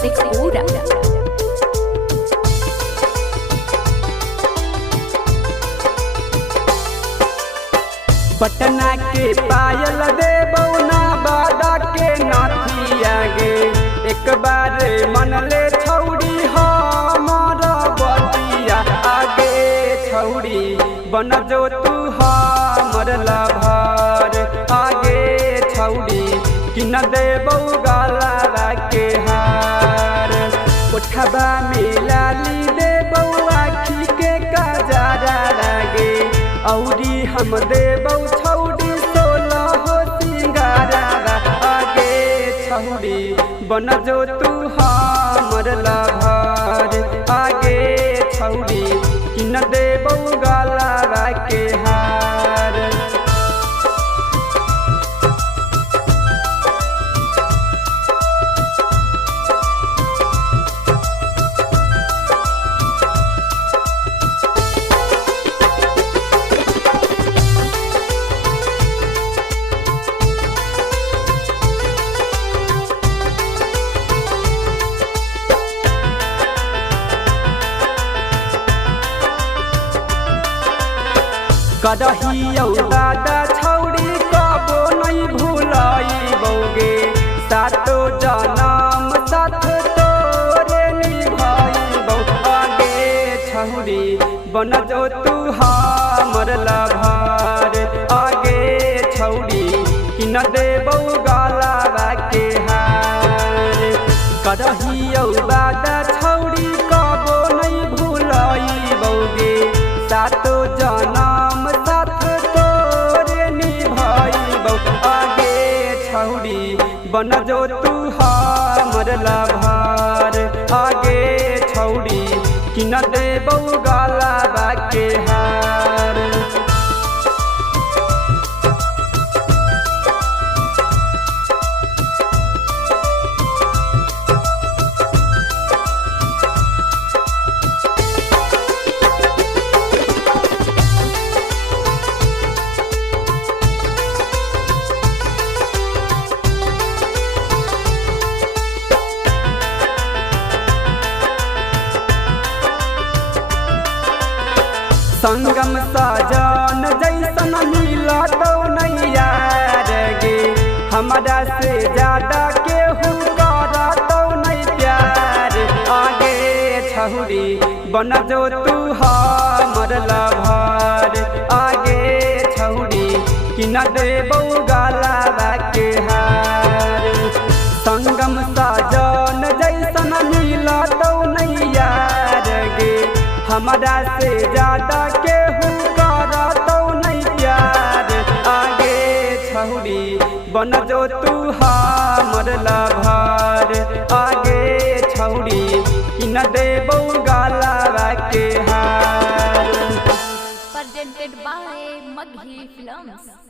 शेखपुरा। पटना के पायल दे बौना बादा के नाथिया गे, एक बार मन ले छौड़ी हमर बतिया आगे छौड़ी बन जो तू हमर लभर आगे छौड़ी कि न दे बौगाला के हार उठबा मिलाली दे बौआखी के काजरा लागे औरी हम देबौ छौड़ी 16 हो सिंगारा आगे छौड़ी बन जो तू हमर लभर आगे छौड़ी कि न देबौ गाला के हार। कदहियौ दादा छौड़ी कबो नहीं भूलैबौगे, सातो जनम साथ तोरे निभाइबौ आगे छौड़ी बन जो तू हमर लभर आगे छौड़ी कि न देबौ गाला के हार। कदहियौ दादा छौड़ी कबो नहीं भूलैबौगे, सातो जनम बन जो तू हमर लभर आगे छौड़ी कि न देबौ गाला के हार। संगम साजन जैसन मिला तो नहीं यार गे, हमरा से ज्यादा केहू करा तो नहीं प्यार आगे छौड़ी बन जो तू हमर लभर आगे छौड़ी कि न देबौ गाला के हार। संगम साजन जैसन मिला तो नहीं यार गे, हमरा से ज्यादा केहू करा तो नहीं प्यार आगे छौड़ी बन जो तू हमर लभर आगे छौड़ी कि न देबौ गाला के हार। Presented by Maghi Films।